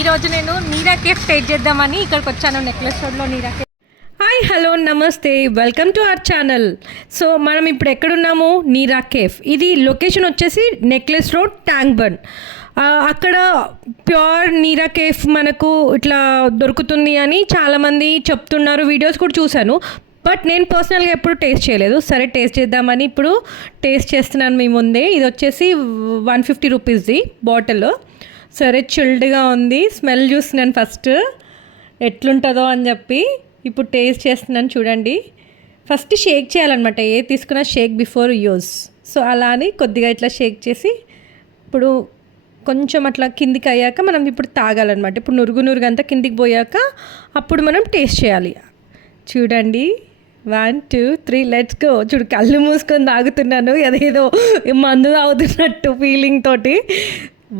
ఈరోజు నేను నీరా cafe taste చేద్దామని ఇక్కడికి వచ్చాను నెక్లెస్ రోడ్లో నీరా కేఫ్. హాయ్ హలో నమస్తే welcome to our channel. So మనం ఇప్పుడు ఎక్కడున్నాము? నీరా కేఫ్. ఇది లొకేషన్ వచ్చేసి నెక్లెస్ రోడ్ ట్యాంక్ బండ్ అక్కడ ప్యూర్ నీరా కేఫ్ మనకు ఇట్లా దొరుకుతుంది అని చాలామంది చెప్తున్నారు. వీడియోస్ కూడా చూశాను. బట్ నేను పర్సనల్గా ఎప్పుడు టేస్ట్ చేయలేదు. సరే టేస్ట్ చేద్దామని ఇప్పుడు టేస్ట్ చేస్తున్నాను మీ ముందే. ఇది వచ్చేసి వన్ ఫిఫ్టీ రూపీస్ది బాటిల్. సరే చిల్డ్గా ఉంది. స్మెల్ చూసినాను ఫస్ట్. ఎట్లుంటుందో అని చెప్పి ఇప్పుడు టేస్ట్ చేస్తున్నాను చూడండి. ఫస్ట్ షేక్ చేయాలన్నమాట. ఏ తీసుకున్నా షేక్ బిఫోర్ యూస్. సో అలా అని కొద్దిగా ఇట్లా షేక్ చేసి ఇప్పుడు కొంచెం అట్లా కిందికి అయ్యాక మనం ఇప్పుడు తాగాలన్నమాట. ఇప్పుడు నురుగు నురుగు అంతా కిందికి పోయాక అప్పుడు మనం టేస్ట్ చేయాలి. చూడండి. One two three let's go చూడు కళ్ళు మూసుకొని తాగుతున్నాను. అదేదో మందు తాగుతున్నట్టు ఫీలింగ్ తోటి.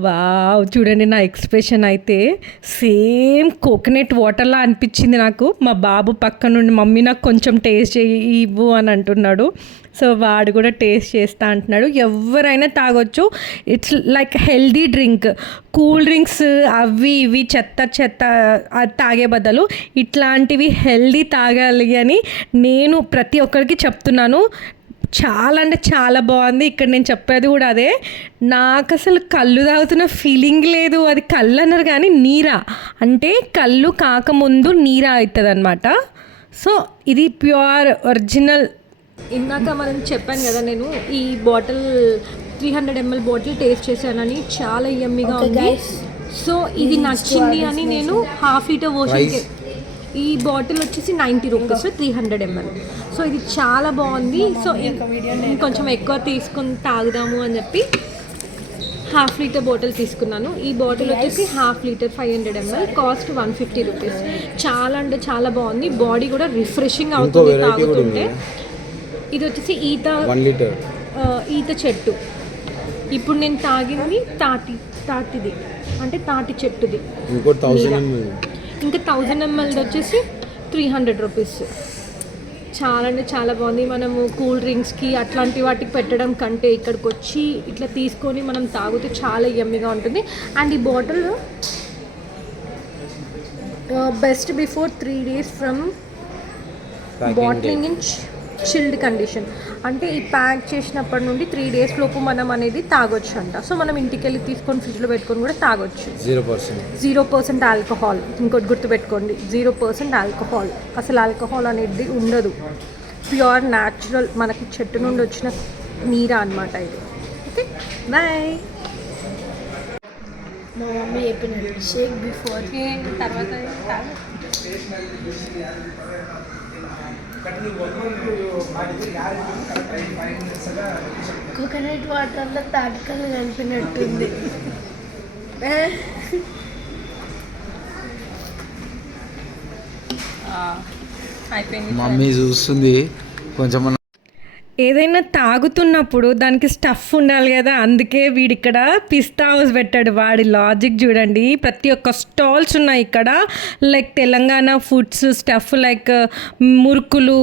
వావ్ చూడండి నా ఎక్స్ప్రెషన్ అయితే సేమ్ కోకోనట్ వాటర్లా అనిపించింది నాకు. మా బాబు పక్క నుండి మమ్మీ నాకు కొంచెం టేస్ట్ చేయి ఇవ్వు అని అంటున్నాడు. సో వాడు కూడా టేస్ట్ చేస్తా అంటున్నాడు. ఎవరైనా తాగొచ్చు. It's like healthy drink cool drinks అవి ఇవి చెత్త చెత్త అది తాగే బదులు ఇట్లాంటివి హెల్దీ తాగాలి అని నేను ప్రతి ఒక్కరికి చెప్తున్నాను. చాలా అంటే చాలా బాగుంది. ఇక్కడ నేను చెప్పేది కూడా అదే. నాకు అసలు కళ్ళు తాగుతున్న ఫీలింగ్ లేదు. అది కళ్ళు అన్నారు కానీ నీరా. అంటే కళ్ళు కాకముందు నీరా అవుతుంది అనమాట సో ఇది ప్యూర్ ఒరిజినల్. ఇందాక మనం చెప్పాను కదా నేను ఈ bottle three hundred ML bottle taste చేశానని చాలా యమ్మీగా ఉంది. సో ఇది నచ్చింది అని నేను హాఫ్ లీటర్ ఓషన్కి ఈ బాటిల్ వచ్చేసి ninety rupees three hundred ML. So ఇది చాలా బాగుంది. సో ఇంకొంచెం ఎక్కువ తీసుకుని తాగుదాము అని చెప్పి హాఫ్ లీటర్ బాటిల్ తీసుకున్నాను. ఈ బాటిల్ వచ్చేసి half litre five hundred ML. Cost one fifty rupees. చాలా అంటే చాలా బాగుంది. బాడీ కూడా రిఫ్రెషింగ్ అవుతుంది తాగుతుంటే. ఇది వచ్చేసి ఈత ఈత చెట్టు. ఇప్పుడు నేను తాగింది తాటి తాటిది. అంటే తాటి చెట్టుది. ఇంకోటి థౌసండ్ ఇంకా థౌజండ్ ఎంఎల్ది వచ్చేసి త్రీ హండ్రెడ్ రూపీస్ చాలా అంటే చాలా బాగుంది. మనము కూల్ డ్రింక్స్కి అట్లాంటి వాటికి పెట్టడం కంటే ఇక్కడికి వచ్చి ఇట్లా తీసుకొని మనం తాగితే చాలా యమ్మీగా ఉంటుంది. అండ్ ఈ bottle best before three days from bottling in chilled condition అంటే ఈ ప్యాక్ చేసినప్పటి నుండి త్రీ డేస్ లోపు మనం అనేది తాగొచ్చు అంట సో మనం ఇంటికి వెళ్ళి తీసుకొని ఫ్రిడ్జ్లో పెట్టుకొని కూడా తాగొచ్చు. Zero percent zero percent alcohol ఇంకోటి గుర్తుపెట్టుకోండి. జీరో పర్సెంట్ ఆల్కహాల్ అసలు ఆల్కహాల్ అనేది ఉండదు. ప్యూర్ న్యాచురల్ మనకి చెట్టు నుండి వచ్చిన నీరా అనమాట ఇది. ఓకే బాయ్ మా మమ్మీ చెప్పినట్టు షేక్ బిఫోర్ తర్వాత కోకోనట్ వాటర్లో తాటికలు కలిపినట్టుంది అయిపోయింది మమ్మీ చూస్తుంది. కొంచెం మన ఏదైనా తాగుతున్నప్పుడు దానికి స్టఫ్ ఉండాలి కదా అందుకే వీడిక్కడ ఇక్కడ పిస్తా హౌస్ పెట్టాడు వాడి లాజిక్ చూడండి. ప్రతి ఒక్క స్టాల్స్ ఉన్నాయి ఇక్కడ. Like Telangana foods stuff like మురుకులు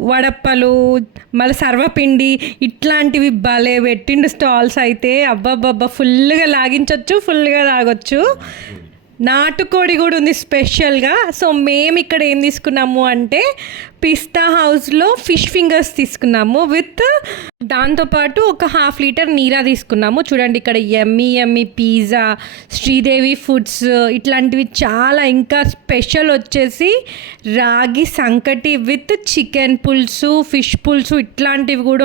వడప్పలు మళ్ళీ సర్వపిండి ఇట్లాంటివి భలే పెట్టిండు స్టాల్స్ అయితే అబ్బాబ్బా ఫుల్గా లాగించవచ్చు ఫుల్గా తాగొచ్చు. నాటుకోడి కూడా ఉంది స్పెషల్గా. సో మేము ఇక్కడ ఏం తీసుకున్నాము అంటే పిస్తా హౌస్లో ఫిష్ ఫింగర్స్ తీసుకున్నాము విత్ దాంతోపాటు ఒక హాఫ్ లీటర్ నీరా తీసుకున్నాము. చూడండి ఇక్కడ ఎమ్మి ఎమ్మి పిజ్జా శ్రీదేవి ఫుడ్స్ ఇట్లాంటివి చాలా ఇంకా స్పెషల్ వచ్చేసి రాగి సంకటి విత్ చికెన్ పులుసు ఫిష్ పులుసు ఇట్లాంటివి కూడా